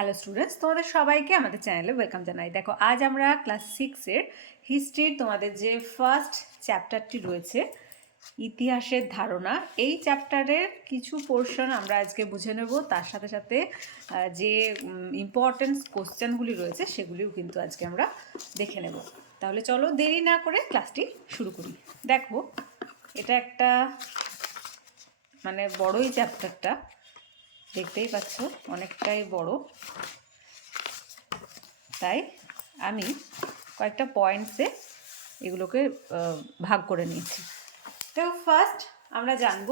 Hello students তোমাদের সবাইকে আমাদের চ্যানেলে ওয়েলকাম জানাই। দেখো, আজ আমরা ক্লাস সিক্সের হিস্ট্রির তোমাদের যে ফার্স্ট চ্যাপ্টারটি রয়েছে, ইতিহাসের ধারণা, এই চ্যাপ্টারের কিছু পোর্শন আমরা আজকে বুঝে নেব। তার সাথে সাথে যে ইম্পর্টেন্স কোশ্চেনগুলি রয়েছে, সেগুলিও কিন্তু আজকে আমরা দেখে নেব। তাহলে চলো দেরি না করে ক্লাসটি শুরু করি। দেখো, এটা একটা মানে বড়ই চ্যাপ্টারটা দেখতেই পাচ্ছ, অনেকটাই বড়। তাই আমি কয়েকটা পয়েন্টসে এগুলোকে ভাগ করে নিয়েছি। তো ফার্স্ট আমরা জানব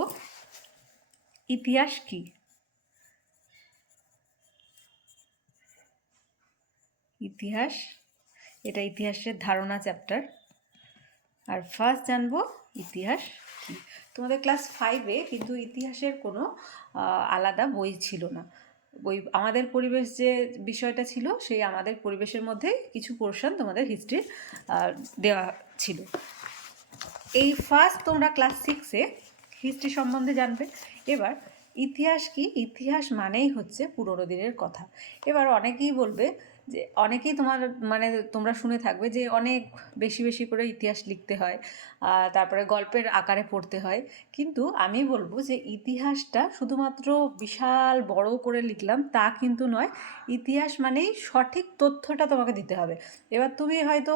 ইতিহাস কি? ইতিহাস, এটা ইতিহাসের ধারণা চ্যাপ্টার আর ফার্স্ট জানব ইতিহাস কি? তোমাদের ক্লাস ফাইভে কিন্তু ইতিহাসের কোনো আলাদা বই ছিল না। বই, আমাদের পরিবেশ যে বিষয়টা ছিল, সেই আমাদের পরিবেশের মধ্যে কিছু পোর্শন তোমাদের হিস্ট্রির দেওয়া ছিল। এই ফার্স্ট তোমরা ক্লাস সিক্সে হিস্ট্রি সম্বন্ধে জানবে। এবার ইতিহাস কি? ইতিহাস মানেই হচ্ছে পুরনো দিনের কথা। এবার অনেকেই বলবে যে অনেকেই তোমার মানে তোমরা শুনে থাকবে যে অনেক বেশি বেশি করে ইতিহাস লিখতে হয় তারপরে গল্পের আকারে পড়তে হয়। কিন্তু আমি বলব যে ইতিহাসটা শুধুমাত্র বিশাল বড় করে লিখলাম তা কিন্তু নয়, ইতিহাস মানেই সঠিক তথ্যটা তোমাকে দিতে হবে। এবার তুমি হয়তো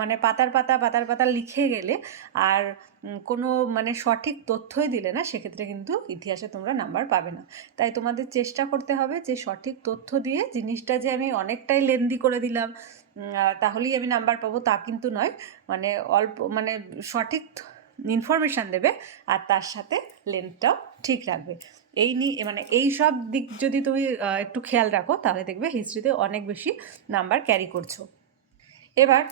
মানে পাতার পাতা পাতার পাতা লিখে গেলে আর কোনো মানে সঠিক তথ্যই দিলে না, সেক্ষেত্রে কিন্তু ইতিহাসে তোমরা নাম্বার পাবে না। তাই তোমাদের চেষ্টা করতে হবে যে সঠিক তথ্য দিয়ে জিনিসটা যে আমি অনেকটাই লেন্দি করে দিলাম। তাহলেই আমি নাম্বার পাবো, তা কিন্তু নয়। মানে অল্প মানে সঠিক ইনফরমেশান দেবে আর তার সাথে লেন্থটাও ঠিক রাখবে। এই নিয়ে মানে এই সব দিক যদি তুমি একটু খেয়াল রাখো, তাহলে দেখবে হিস্ট্রিতে অনেক বেশি নাম্বার ক্যারি করছ। এবার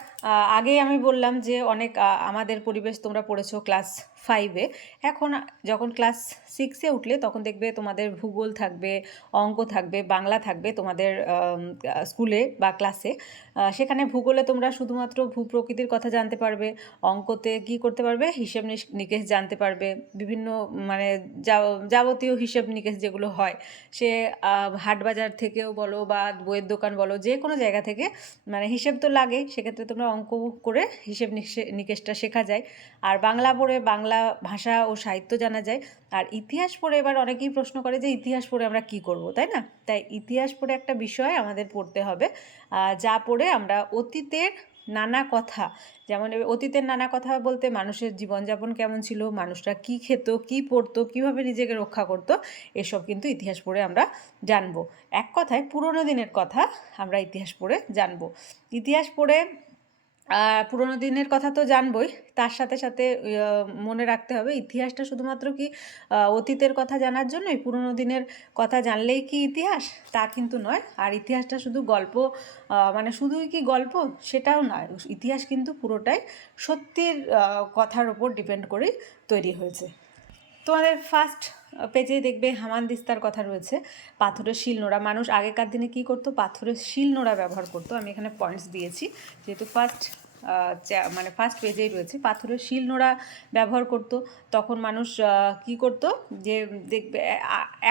আগেই আমি বললাম যে অনেক আমাদের পরিবেশ তোমরা পড়েছো ক্লাস ফাইভে এখন যখন ক্লাস সিক্সে উঠলে তখন দেখবে তোমাদের ভূগোল থাকবে অঙ্ক থাকবে বাংলা থাকবে তোমাদের স্কুলে বা ক্লাসে সেখানে ভূগোলে তোমরা শুধুমাত্র ভূপ্রকৃতির কথা জানতে পারবে অঙ্কতে কি করতে পারবে হিসেব নিকেশ জানতে পারবে বিভিন্ন মানে যাবতীয় হিসেব নিকেশ যেগুলো হয়। সে আহ, হাট বাজার থেকেও বলো বা বইয়ের দোকান বলো যে কোনো জায়গা থেকে মানে হিসেব তো লাগে সেক্ষেত্রে তোমরা অঙ্ক করে হিসেব নিকেশটা শেখা যায়। আর বাংলা পড়ে বাংলা ভাষা ও সাহিত্য জানা যায়। আর ইতিহাস পড়ে এবার অনেকেই প্রশ্ন করে যে, ইতিহাস পড়ে আমরা কি করব, তাই না? তাই ইতিহাস পড়ে একটা বিষয় আমাদের পড়তে হবে যা পড়ে আমরা অতীতের নানা কথা, যেমন অতীতের নানা কথা বলতে মানুষের জীবনযাপন কেমন ছিল, মানুষরা কি খেত, কি পড়তো, কীভাবে নিজেকে রক্ষা করতো, এসব কিন্তু ইতিহাস পড়ে আমরা জানব। এক কথায় পুরোনো দিনের কথা আমরা ইতিহাস পড়ে জানব। ইতিহাস পড়ে পুরোনো দিনের কথা তো জানবই। তার সাথে সাথে মনে রাখতে হবে, ইতিহাসটা শুধুমাত্র কি অতীতের কথা জানার জন্যই? পুরোনো দিনের কথা জানলেই কি ইতিহাস? তা কিন্তু নয়। আর ইতিহাসটা শুধু গল্প মানে শুধুই কি গল্প? সেটাও নয়। ইতিহাস কিন্তু পুরোটাই সত্যির কথার ওপর ডিপেন্ড করেই তৈরি হয়েছে। তোমাদের ফার্স্ট পেজে দেখবে হামানদিস্তার কথা রয়েছে। পাথরের শিলনোড়া মানুষ আগেকার দিনে কি করতো? পাথরের শিলনোড়া ব্যবহার করতো। আমি এখানে পয়েন্টস দিয়েছি। যেহেতু ফার্স্ট মানে ফার্স্ট পেজেই রয়েছে। পাথরের শিলনোড়া ব্যবহার করতো। তখন মানুষ কি করতো যে দেখবে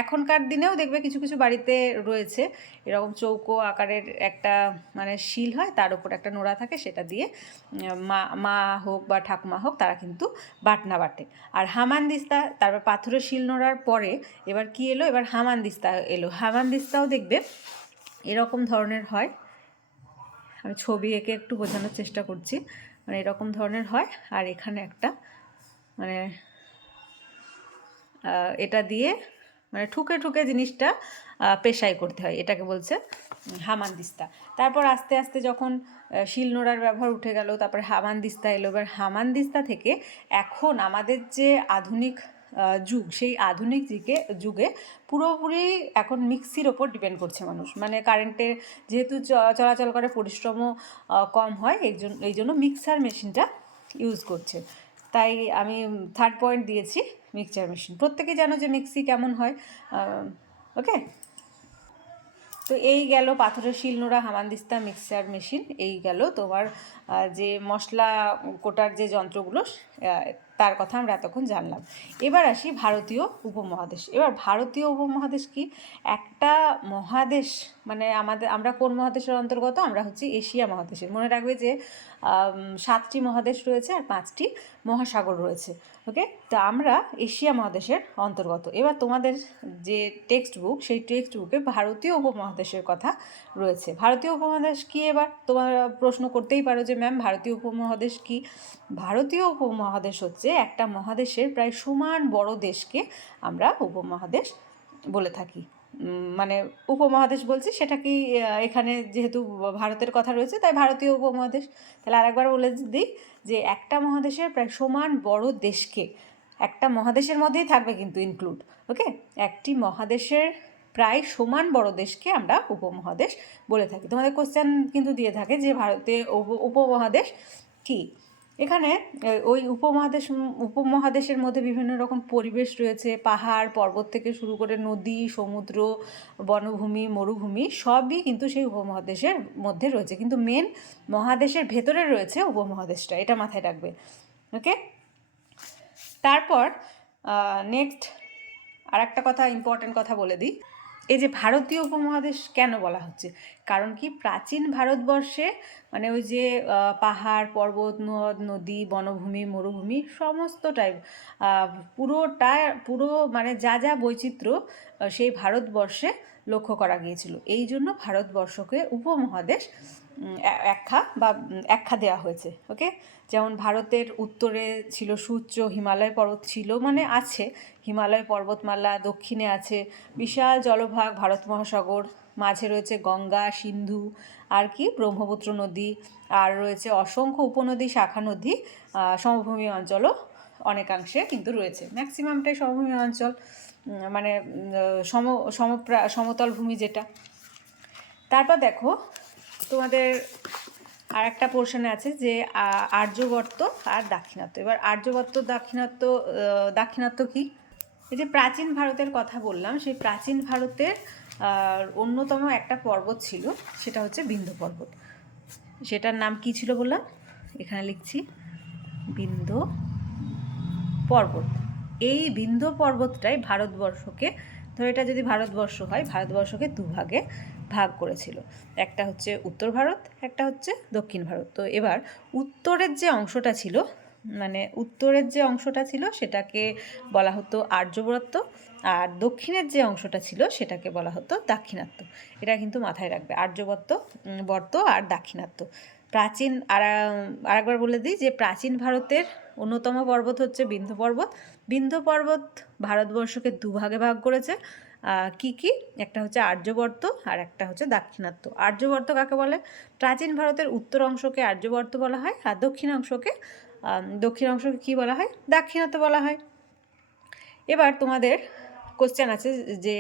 এখনকার দিনেও দেখবে কিছু কিছু বাড়িতে রয়েছে। এরকম চৌকো আকারের একটা মানে শিল হয়, তার উপর একটা নোড়া থাকে, সেটা দিয়ে মা মা হোক বা ঠাকুমা হোক, তারা কিন্তু বাটনা বাটে। আর হামানদিস্তা, তারপর পাথরের শিল নোড়ার পরে এবার কি এলো? এবার হামানদিস্তা এলো। হামানদিস্তাও দেখবে এরকম ধরনের হয়। আমি ছবি এঁকে একটু বোঝানোর চেষ্টা করছি। মানে এরকম ধরনের হয়। আর এখানে একটা মানে এটা দিয়ে মানে ঠুকে ঠুকে জিনিসটা পেশাই করতে হয়। এটাকে বলছে উম, হামানদিস্তা। তারপর আস্তে আস্তে যখন শিলনোড়ার ব্যবহার উঠে গেল তারপরে হামানদিস্তা এলো। এবার হামানদিস্তা থেকে এখন আমাদের যে আধুনিক যুগ, সেই আধুনিক যুগে যুগে পুরোপুরি এখন মিক্সির ওপর ডিপেন্ড করছে মানুষ। মানে কারেন্টে যেহেতু চলাচল করে, পরিশ্রমও কম হয়, এই জন্য এই জন্য মিক্সার মেশিনটা ইউজ করছে। তাই আমি থার্ড পয়েন্ট দিয়েছি মিক্সচার মেশিন প্রত্যেকে জানো যে মিক্সি কেমন হয়? ওকে তো এই গেল পাথরের শিলনোড়া হামানদিস্তা মিক্সচার মেশিন এই গেল তোমার যে মশলা কোটার যে যন্ত্রগুলো তার কথা আমরা এতক্ষণ জানলাম। এবার আসি ভারতীয় উপমহাদেশ। এবার ভারতীয় উপমহাদেশ কি? একটা মহাদেশ মানে আমাদের, আমরা কোন মহাদেশের অন্তর্গত? আমরা হচ্ছি এশিয়া মহাদেশের। মনে রাখবে যে সাতটি মহাদেশ রয়েছে আর পাঁচটি মহাসাগর রয়েছে। ওকে? তো আমরা এশিয়া মহাদেশের অন্তর্গত। এবার তোমাদের যে টেক্সট বুক, সেই টেক্সট বুকে ভারতীয় উপমহাদেশের কথা রয়েছে। ভারতীয় উপমহাদেশ কি এবার? তোমার প্রশ্ন করতেই পারো যে, ম্যাম, ভারতীয় উপমহাদেশ কি? ভারতীয় উপমহাদেশ হচ্ছে একটা মহাদেশের প্রায় সমান বড় দেশকে আমরা উপমহাদেশ বলে থাকি। মানে উপমহাদেশ বলছি সেটা কি এখানে যেহেতু ভারতের কথা রয়েছে, তাই ভারতীয় উপমহাদেশ। তাহলে আরেকবার বলে দিই যে একটা মহাদেশের প্রায় সমান বড় দেশকে, একটা মহাদেশের মধ্যেই থাকবে কিন্তু ইনক্লুড ওকে একটি মহাদেশের প্রায় সমান বড় দেশকে আমরা উপমহাদেশ বলে থাকি। তোমাদের কোশ্চেন কিন্তু দিয়ে থাকে যে ভারতে উপ- উপমহাদেশ কি? এখানে ওই উপমহাদেশ উপমহাদেশের মধ্যে বিভিন্ন রকম পরিবেশ রয়েছে। পাহাড়, পর্বত থেকে শুরু করে নদী, সমুদ্র, বনভূমি, মরুভূমি সবই কিন্তু সেই উপমহাদেশের মধ্যে রয়েছে। কিন্তু মেন মহাদেশের ভেতরে রয়েছে উপমহাদেশটা, এটা মাথায় রাখবে। ওকে তারপর নেক্সট আর একটা কথা ইম্পর্টেন্ট কথা বলে দিই। এই যে ভারতীয় উপমহাদেশ কেন বলা হচ্ছে? কারণ কি প্রাচীন ভারতবর্ষে মানে ওই যে পাহাড়, পর্বত, নদ, নদী, বনভূমি, মরুভূমি সমস্তটাই পুরোটা পুরো মানে যা যা বৈচিত্র্য সেই ভারতবর্ষে লক্ষ্য করা গিয়েছিল। এই জন্য ভারতবর্ষকে উপমহাদেশ একখা বা একখা দেওয়া হয়েছে ওকে যেমন ভারতের উত্তরে ছিল সূর্য হিমালয় পর্বত ছিল মানে আছে। হিমালয় পর্বতমালা দক্ষিণে আছে বিশাল জলভাগ, ভারত মহাসাগর। মাঝে রয়েছে গঙ্গা, সিন্ধু, আর কি ব্রহ্মপুত্র নদী। আর রয়েছে অসংখ্য উপনদী, শাখা নদী সমভূমি অঞ্চলও অনেকাংশে কিন্তু রয়েছে। ম্যাক্সিমামটাই সমভূমি অঞ্চল। মানে সম, সমপ্রা, সমতল ভূমি যেটা। তারপর দেখো, তোমাদের আর একটা পোর্শনে আছে যে আর্যবর্ত আর দাক্ষিণাত্য। এবার আর্যবর্ত, দাক্ষিণাত্য দাক্ষিণাত্য কি? এই যে প্রাচীন ভারতের কথা বললাম, সেই প্রাচীন ভারতের অন্যতম একটা পর্বত ছিল, সেটা হচ্ছে বিন্ধ্য পর্বত। সেটার নাম কি ছিল বললাম? এখানে লিখছি বিন্ধ্য পর্বত। এই বিন্ধ্য পর্বতটাই ভারতবর্ষকে, ধরো এটা যদি ভারতবর্ষ হয়, ভারতবর্ষকে দুভাগে ভাগ করেছিল। একটা হচ্ছে উত্তর ভারত, একটা হচ্ছে দক্ষিণ ভারত। তো এবার উত্তরের যে অংশটা ছিল মানে উত্তরের যে অংশটা ছিল, সেটাকে বলা হতো আর্যব্রত আর দক্ষিণের যে অংশটা ছিল, সেটাকে বলা হতো দাক্ষিণাত্য। এটা কিন্তু মাথায় রাখবে আর্যবর্ত বর্ত আর দাক্ষিণাত্য। প্রাচীন, আর, আরেকবার বলে দিই যে প্রাচীন ভারতের অন্যতম পর্বত হচ্ছে বিন্ধ্য পর্বত। বিন্ধ্য পর্বত ভারতবর্ষকে দুভাগে ভাগ করেছে। কি কি? একটা হচ্ছে আর্যবর্ত আর একটা হচ্ছে দাক্ষিণাত্য। আর্যবর্ত কাকে বলে? প্রাচীন ভারতের উত্তর অংশকে আর্যবর্ত বলা হয় আর দক্ষিণ অংশকে দক্ষিণ অংশকে কী বলা হয়? দাক্ষিণাত্য বলা হয়। এবার তোমাদের কোশ্চেন আছে যে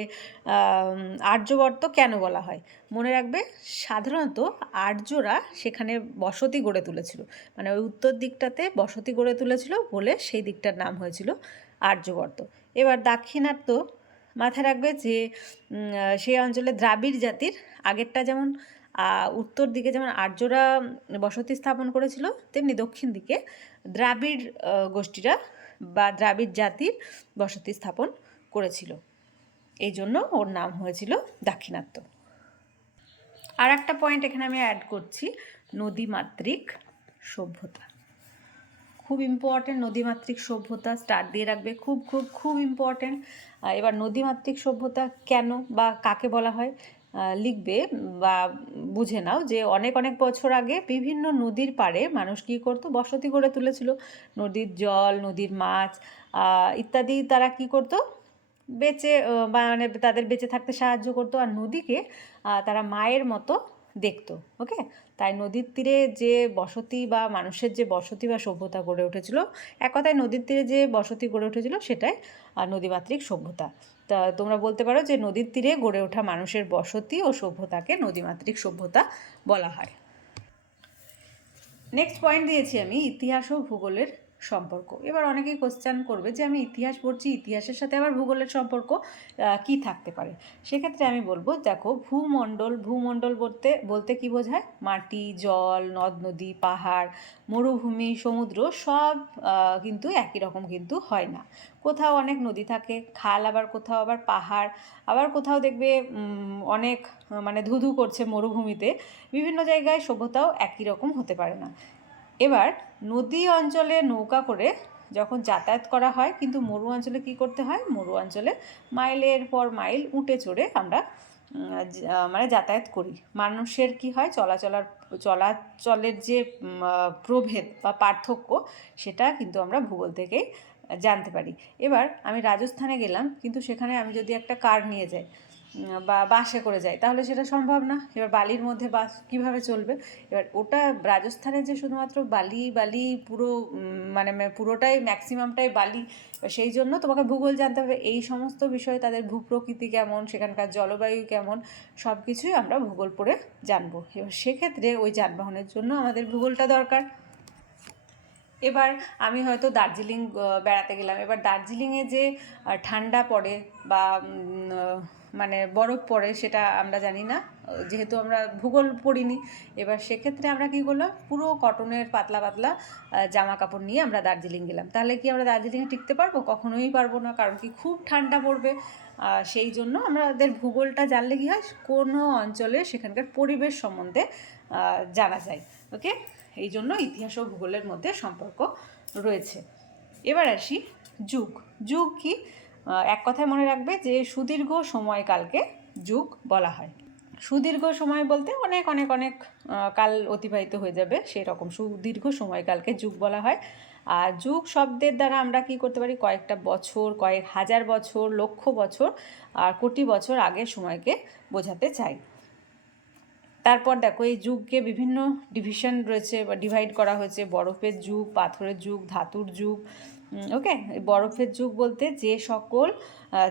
আর্যবর্ত কেন বলা হয়? মনে রাখবে, সাধারণত আর্যরা সেখানে বসতি গড়ে তুলেছিল। মানে ওই উত্তর দিকটাতে বসতি গড়ে তুলেছিল বলে সেই দিকটার নাম হয়েছিল আর্যবর্ত। এবার দাক্ষিণাত্য মাথায় রাখবে যে সেই অঞ্চলে দ্রাবিড় জাতির আগেরটা যেমন উত্তর দিকে যেমন আর্যরা বসতি স্থাপন করেছিল, তেমনি দক্ষিণ দিকে দ্রাবিড় গোষ্ঠীরা বা দ্রাবিড় জাতির বসতি স্থাপন করেছিল। এই জন্য ওর নাম হয়েছিল দাক্ষিণাত্য। আর একটা পয়েন্ট এখানে আমি অ্যাড করছি, নদীমাতৃক সভ্যতা। খুব ইম্পর্টেন্ট নদীমাতৃক সভ্যতা স্টার্ট দিয়ে রাখবে। খুব খুব খুব ইম্পর্টেন্ট এবার নদীমাতৃক সভ্যতা কেন বা কাকে বলা হয়? লিখবে বা বুঝে নাও যে অনেক অনেক বছর আগে বিভিন্ন নদীর পাড়ে মানুষ কী করতো? বসতি গড়ে তুলেছিল। নদীর জল, নদীর মাছ ইত্যাদি তারা কী করতো? বেঁচে মানে তাদের বেঁচে থাকতে সাহায্য করতো আর নদীকে তারা মায়ের মতো দেখতো, ওকে? তাই নদীর তীরে যে বসতি বা মানুষের যে বসতি বা সভ্যতা গড়ে উঠেছিল, এক কথায় নদীর তীরে যে বসতি গড়ে উঠেছিল সেটাই নদীমাতৃক সভ্যতা। তা তোমরা বলতে পারো যে নদীর তীরে গড়ে ওঠা মানুষের বসতি ও সভ্যতাকে নদীমাতৃক সভ্যতা বলা হয়। নেক্সট পয়েন্ট দিয়েছি আমি, ইতিহাস ও ভূগোলের সম্পর্ক। এবার অনেকেই কোশ্চেন করবে যে, আমি ইতিহাস পড়ছি, ইতিহাসের সাথে আবার ভূগোলের সম্পর্ক কি থাকতে পারে? সেক্ষেত্রে আমি বলব, দেখো, ভূমণ্ডল ভূমণ্ডল বলতে বলতে কি বোঝায়? মাটি, জল, নদ, নদী, পাহাড়, মরুভূমি, সমুদ্র, সব কিন্তু একই রকম কিন্তু হয় না। কোথাও অনেক নদী থাকে, খাল আবার কোথাও আবার পাহাড়, আবার কোথাও দেখবে অনেক মানে ধুধু করছে মরুভূমিতে, বিভিন্ন জায়গায় সভ্যতাও একই রকম হতে পারে না। এবার নদী অঞ্চলে নৌকা করে যখন যাতায়াত করা হয়, কিন্তু মরু অঞ্চলে কি করতে হয়? মরু অঞ্চলে মাইলের পর মাইল উঠে চড়ে আমরা মানে যাতায়াত করি। মানুষের কি হয়? চলাচলার, চলাচলের যে প্রভেদ বা পার্থক্য, সেটা কিন্তু আমরা ভূগোল থেকেই জানতে পারি। এবার আমি রাজস্থানে গেলাম, কিন্তু সেখানে আমি যদি একটা কার নিয়ে যাই বা বাসে করে যায়। তাহলে সেটা সম্ভব না। এবার বালির মধ্যে বাস কীভাবে চলবে? এবার ওটা রাজস্থানে যে শুধুমাত্র বালি বালি পুরো মানে পুরোটাই ম্যাক্সিমামটাই বালি সেই জন্য তোমাকে ভূগোল জানতে হবে। এই সমস্ত বিষয়ে তাদের ভূপ্রকৃতি কেমন, সেখানকার জলবায়ু কেমন সব কিছুই আমরা ভূগোল পড়ে জানব। এবার সেক্ষেত্রে ওই যানবাহনের জন্য আমাদের ভূগোলটা দরকার। এবার আমি হয়তো দার্জিলিং বেড়াতে গেলাম। এবার দার্জিলিংয়ে যে ঠান্ডা পড়ে বা মানে বরফ পড়ে সেটা আমরা জানি না। যেহেতু আমরা ভূগোল পড়িনি, এবার সেক্ষেত্রে আমরা কী করলাম? পুরো কটনের পাতলা পাতলা জামা কাপড় নিয়ে আমরা দার্জিলিং গেলাম। তাহলে কি আমরা দার্জিলিংয়ে টিকতে পারব? কখনোই পারব না, কারণ কি খুব ঠান্ডা পড়বে। সেই জন্য আমাদের ভূগোলটা জানলে কী হয়? কোনো অঞ্চলে সেখানকার পরিবেশ সম্বন্ধে জানা যায়। ওকে? এই জন্য ইতিহাস ও ভূগোলের মধ্যে সম্পর্ক রয়েছে। এবার আসি যুগ। যুগ কি? এক কথায় মনে রাখবে যে সুদীর্ঘ সময়কালকে যুগ বলা হয়। সুদীর্ঘ সময় বলতে অনেক অনেক অনেক কাল অতিবাহিত হয়ে যাবে সেই রকম সুদীর্ঘ সময়কালকে যুগ বলা হয়। আর যুগ শব্দের দ্বারা আমরা কি করতে পারি? কয়েকটা বছর, কয়েক হাজার বছর, লক্ষ বছর, আর কোটি বছর আগের সময়কে বোঝাতে চাই। তারপর দেখো, এই যুগকে বিভিন্ন ডিভিশন রয়েছে বা ডিভাইড করা হয়েছে। বরফের যুগ, পাথরের যুগ, ধাতুর যুগ ওকে বরফের যুগ বলতে যে সকল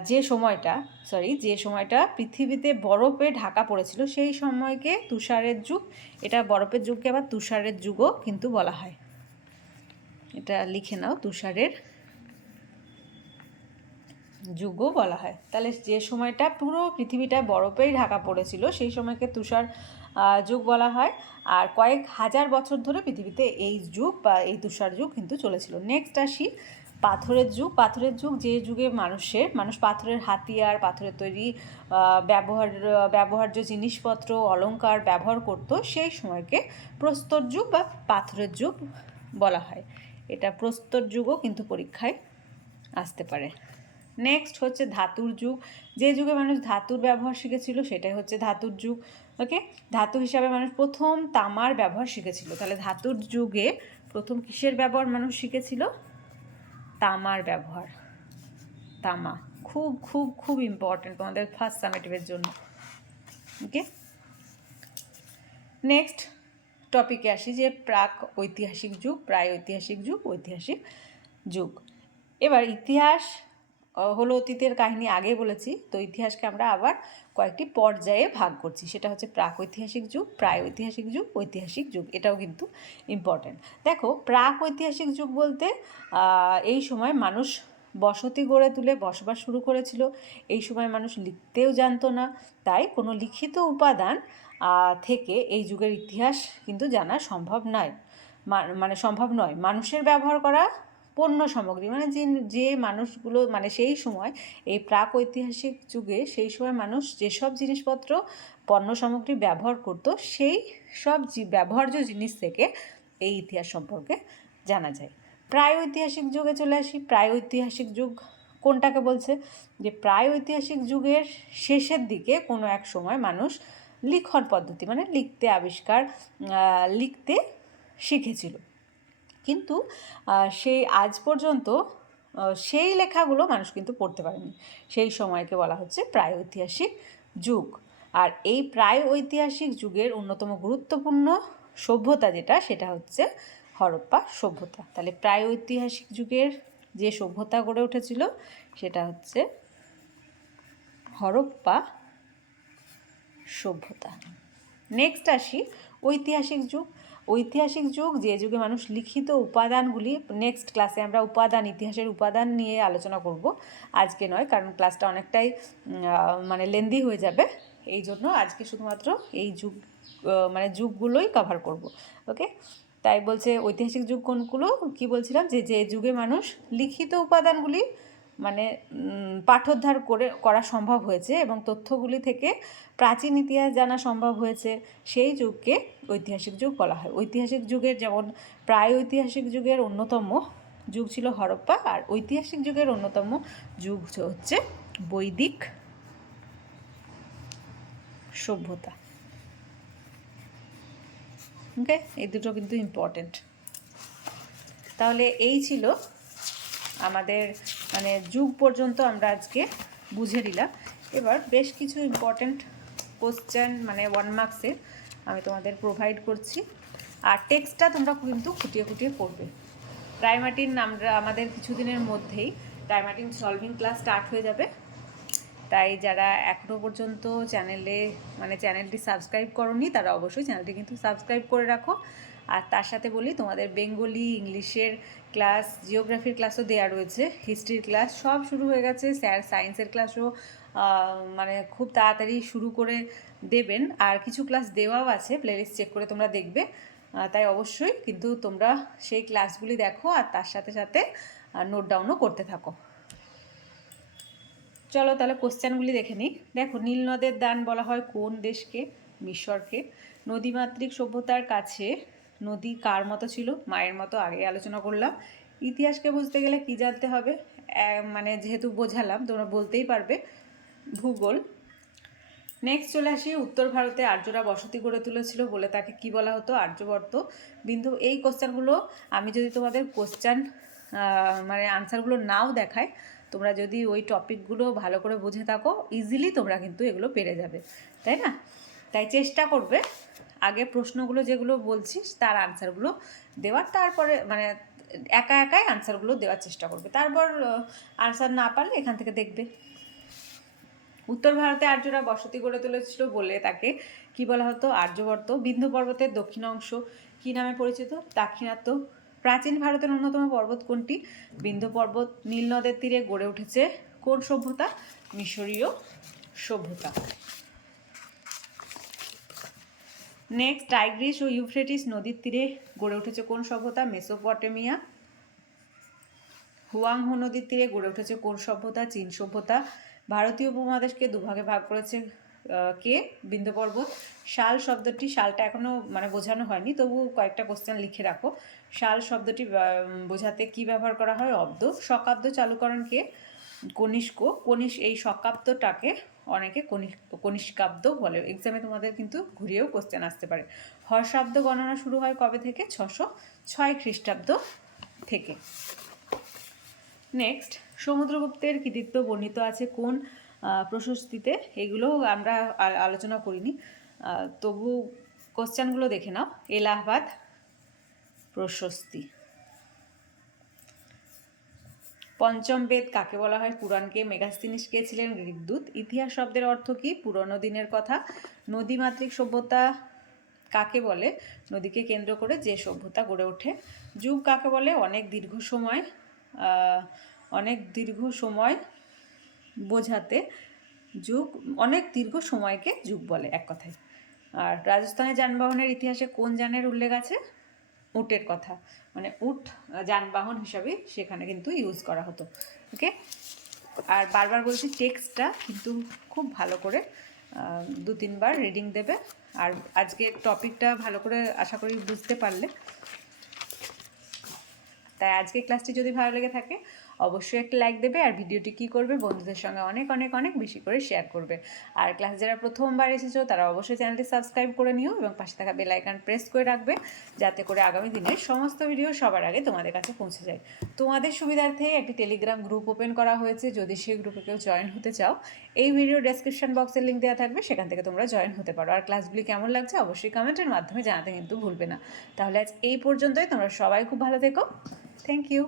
যে সময়টা সরি যে সময়টা পৃথিবীতে বরফে ঢাকা পড়েছিল, সেই সময়কে তুষারের যুগ, এটা বরফের যুগকে আবার তুষারের যুগও কিন্তু বলা হয়। এটা লিখে নাও, তুষারের যুগও বলা হয়। তাহলে যে সময়টা পুরো পৃথিবীটা বরফেই ঢাকা পড়েছিল, সেই সময়কে তুষার যুগ বলা হয়। আর কয়েক হাজার বছর ধরে পৃথিবীতে এই যুগ বা এই তুষার যুগ কিন্তু চলেছিল। নেক্সট আসি পাথরের যুগ। পাথরের যুগ যে যুগে মানুষের, মানুষ পাথরের হাতিয়ার, পাথরের তৈরি ব্যবহার, ব্যবহার্য জিনিসপত্র, অলংকার ব্যবহার করত, সেই সময়কে প্রস্তর যুগ বা পাথরের যুগ বলা হয়। এটা প্রস্তর যুগও কিন্তু পরীক্ষায় আসতে পারে। নেক্সট হচ্ছে ধাতুর যুগ। যে যুগে মানুষ ধাতুর ব্যবহার শিখেছিল, সেটাই হচ্ছে ধাতুর যুগ। ওকে ধাতু হিসাবে মানুষ প্রথম তামার ব্যবহার শিখেছিল। তাহলে ধাতুর যুগে প্রথম কিসের ব্যবহার মানুষ শিখেছিল? তামার ব্যবহার। তামা। খুব খুব খুব ইম্পর্টেন্ট তোমাদের ফার্স্ট সামেটিভের জন্য। ওকে নেক্সট টপিকে আসি যে প্রাক ঐতিহাসিক যুগ, প্রায় ঐতিহাসিক যুগ ঐতিহাসিক যুগ। এবার ইতিহাস হলো অতীতের কাহিনী আগে বলেছি, তো ইতিহাসকে আমরা আবার কয়েকটি পর্যায়ে ভাগ করছি। সেটা হচ্ছে প্রাক ঐতিহাসিক যুগ প্রায় ঐতিহাসিক যুগ ঐতিহাসিক যুগ, এটাও কিন্তু ইম্পর্ট্যান্ট দেখো প্রাক ঐতিহাসিক যুগ বলতে এই সময় মানুষ বসতি গড়ে তুলে বসবাস শুরু করেছিল। এই সময় মানুষ লিখতেও জানতো না, তাই কোনো লিখিত উপাদান থেকে এই যুগের ইতিহাস কিন্তু জানা সম্ভব নয়। মানে সম্ভব নয়। মানুষের ব্যবহার করা পণ্য সামগ্রী মানে যে যে মানুষগুলো মানে সেই সময়, এই প্রাক ঐতিহাসিক যুগে সেই সময় মানুষ যেসব জিনিসপত্র, পণ্য সামগ্রী ব্যবহার করত, সেই সব ব্যবহার্য জিনিস থেকে এই ইতিহাস সম্পর্কে জানা যায়। প্রায় ঐতিহাসিক যুগে চলে আসি। প্রায় ঐতিহাসিক যুগ কোনটাকে বলছে? যে প্রায় ঐতিহাসিক যুগের শেষের দিকে কোনো এক সময় মানুষ লিখন পদ্ধতি মানে লিখতে আবিষ্কার লিখতে শিখেছিল। কিন্তু সেই আজ পর্যন্ত সেই লেখাগুলো মানুষ কিন্তু পড়তে পারেনি। সেই সময়কে বলা হচ্ছে প্রায় ঐতিহাসিক যুগ। আর এই প্রায় ঐতিহাসিক যুগের অন্যতম গুরুত্বপূর্ণ সভ্যতা যেটা, সেটা হচ্ছে হরপ্পা সভ্যতা। তাহলে প্রায় ঐতিহাসিক যুগের যে সভ্যতা গড়ে উঠেছিল, সেটা হচ্ছে হরপ্পা সভ্যতা। নেক্সট আসি ঐতিহাসিক যুগ। ঐতিহাসিক যুগ, যে যুগে মানুষ লিখিত উপাদানগুলি নেক্সট ক্লাসে আমরা উপাদান, ইতিহাসের উপাদান নিয়ে আলোচনা করব। আজকে নয়, কারণ ক্লাসটা অনেকটাই মানে লেন্দি হয়ে যাবে। এই জন্য আজকে শুধুমাত্র এই যুগ মানে যুগগুলোই কভার করব। ওকে তাই বলছে ঐতিহাসিক যুগ কোনগুলো? কি বলছিলাম? যে যে যুগে মানুষ লিখিত উপাদানগুলি মানে পাঠোদ্ধার করে, করা সম্ভব হয়েছে এবং তথ্যগুলি থেকে প্রাচীন ইতিহাস জানা সম্ভব হয়েছে। সেই যুগকে ঐতিহাসিক যুগ বলা হয়। ঐতিহাসিক যুগের যেমন প্রায় ঐতিহাসিক যুগের অন্যতম যুগ ছিল হরপ্পা, আর ঐতিহাসিক যুগের অন্যতম যুগ হচ্ছে বৈদিক সভ্যতা। ওকে এই দুটো কিন্তু ইম্পর্টেন্ট তাহলে এই ছিল আমাদের মানে যুগ পর্যন্ত আমরা আজকে বুঝে নিলাম। এবার বেশ কিছু ইম্পর্টেন্ট কোশ্চেন মানে ওয়ান মার্কসের আমি তোমাদের প্রোভাইড করছি। আর টেক্সটটা তোমরা কিন্তু খুঁটিয়ে খুঁটিয়ে পড়বে। প্রাইমাটিন আমরা আমাদের কিছুদিনের মধ্যেই প্রাইমাটিন সলভিং ক্লাস স্টার্ট হয়ে যাবে। তাই যারা এখনও পর্যন্ত চ্যানেলে মানে চ্যানেলটি সাবস্ক্রাইব করনি, তারা অবশ্যই চ্যানেলটি কিন্তু সাবস্ক্রাইব করে রাখো। আর তার সাথে বলি, তোমাদের বেঙ্গলি, ইংলিশের ক্লাস, জিওগ্রাফির ক্লাসও দেওয়া রয়েছে, হিস্ট্রির ক্লাস, সব শুরু হয়ে গেছে। স্যার সায়েন্সের ক্লাসও মানে খুব তাড়াতাড়ি শুরু করে দেবেন। আর কিছু ক্লাস দেওয়াও আছে প্লেলিস্ট চেক করে তোমরা দেখবে। তাই অবশ্যই কিন্তু তোমরা সেই ক্লাসগুলি দেখো আর তার সাথে সাথে নোট ডাউনও করতে থাকো। চলো তাহলে কোশ্চেনগুলি দেখে নিই। দেখো, নীল নদের দান বলা হয় কোন দেশকে? মিশরকে। নদীমাতৃক সভ্যতার কাছে নদী কার মতো ছিল, মায়ের মতো আগে আলোচনা করলাম। ইতিহাসকে বুঝতে গেলে কি জানতে হবে? মানে যেহেতু বোঝালাম, তোমরা বলতেই পারবে, ভূগোল। নেক্সট চলে আসি, উত্তর ভারতে আর্যরা বসতি গড়ে তুলেছিল বলে তাকে কি বলা হতো? আর্যবর্ত। বিন্দু, এই কোশ্চেনগুলো আমি যদি তোমাদের কোশ্চেন মানে আনসারগুলো নাও দেখাই, তোমরা যদি ওই টপিকগুলো ভালো করে বুঝে থাকো ইজিলি তোমরা কিন্তু এগুলো পেরে যাবে। তাই না? তাই চেষ্টা করবে। আগে প্রশ্নগুলো যেগুলো বলছিস, তার আনসারগুলো দেওয়ার, তারপরে মানে একা একাই আনসারগুলো দেওয়ার চেষ্টা করবে। তারপর আনসার না পারলে এখান থেকে দেখবে। উত্তর ভারতে আর্যরা বসতি গড়ে তুলেছিল বলে তাকে কি বলা হতো? আর্যবর্ত, বিন্দু পর্বতের দক্ষিণ অংশ। কি নামে পরিচিত? দাক্ষিণাত্য। প্রাচীন ভারতের অন্যতম পর্বত কোনটি? বিন্দু পর্বত, নীল নদের তীরে গড়ে উঠেছে কোন সভ্যতা? মিশরীয় সভ্যতা। নেক্সট টাইগ্রিস ও ইউফ্রেটিস নদীর তীরে গড়ে উঠেছে কোন সভ্যতা? মেসোপটেমিয়া হুয়াংহো নদীর তীরে গড়ে উঠেছে কোন সভ্যতা? চীন সভ্যতা। ভারতীয় উপমহাদেশকে দুভাগে ভাগ করেছে কে? বিন্দু পর্বত। শাল শব্দটি শালটা এখনও মানে বোঝানো হয়নি, তবু কয়েকটা কোশ্চেন লিখে রাখো। শাল শব্দটি বোঝাতে কি ব্যবহার করা হয়? অব্দ। শকাব্দ চালুকরণ কে? কনিষ্ক। কনিষ্ক এই শকাব্দটাকে অনেকে কনিষ্কাব্দ বলে। এক্সামে তোমাদের কিন্তু ঘুরিয়েও কোশ্চেন আসতে পারে। হর্ষাব্দ গণনা শুরু হয় কবে থেকে? ছশো ছয় খ্রিস্টাব্দ থেকে। নেক্সট সমুদ্রগুপ্তের কৃতিত্ব বর্ণিত আছে কোন প্রশস্তিতে? এগুলো আমরা আলোচনা করিনি। তবু কোশ্চেনগুলো দেখে নাও। এলাহাবাদ প্রশস্তি। পঞ্চম বেদ কাকে বলা হয়? পুরাণকে মেগাস্তিনিস কে ছিলেন? গ্রীকদূত ইতিহাস শব্দের অর্থ কি? পুরনো দিনের কথা। নদীমাতৃক সভ্যতা কাকে বলে? নদীকে কেন্দ্র করে যে সভ্যতা গড়ে ওঠে। যুগ কাকে বলে? অনেক দীর্ঘ সময় অনেক দীর্ঘ সময় বোঝাতে যুগ, অনেক দীর্ঘ সময়কে যুগ বলে এক কথায়। আর রাজস্থানের যানবাহনের ইতিহাসে কোন যানের উল্লেখ আছে? উটের কথা। মানে উট যানবাহন হিসাবে সেখানে কিন্তু ইউজ করা হতো। ওকে আর বারবার বলছি টেক্সটটা কিন্তু খুব ভালো করে দু তিনবার রিডিং দেবে। আর আজকে টপিকটা ভালো করে আশা করি বুঝতে পারলে। তাই আজকে ক্লাসটি যদি ভালো লেগে থাকে অবশ্যই একটা লাইক দেবে আর ভিডিওটি কী করবে বন্ধুদের সঙ্গে অনেক অনেক অনেক বেশি করে শেয়ার করবে। আর ক্লাস যারা প্রথমবার এসেছ, তারা অবশ্যই চ্যানেলটি সাবস্ক্রাইব করে নিও এবং পাশে থাকা বেল আইকন প্রেস করে রাখবে, যাতে করে আগামী দিনের সমস্ত ভিডিও সবার আগে তোমাদের কাছে পৌঁছে যায়। তোমাদের সুবিধার্থে একটি টেলিগ্রাম গ্রুপ ওপেন করা হয়েছে, যদি সেই গ্রুপে কেউ জয়েন হতে চাও, এই ভিডিও ডেসক্রিপশন বক্সের লিঙ্ক দেওয়া থাকবে, সেখান থেকে তোমরা জয়েন হতে পারো। আর ক্লাসগুলি কেমন লাগছে অবশ্যই কমেন্টের মাধ্যমে জানাতে কিন্তু ভুলবে না। তাহলে আজ এই পর্যন্তই, তোমরা সবাই খুব ভালো থেকো। Thank you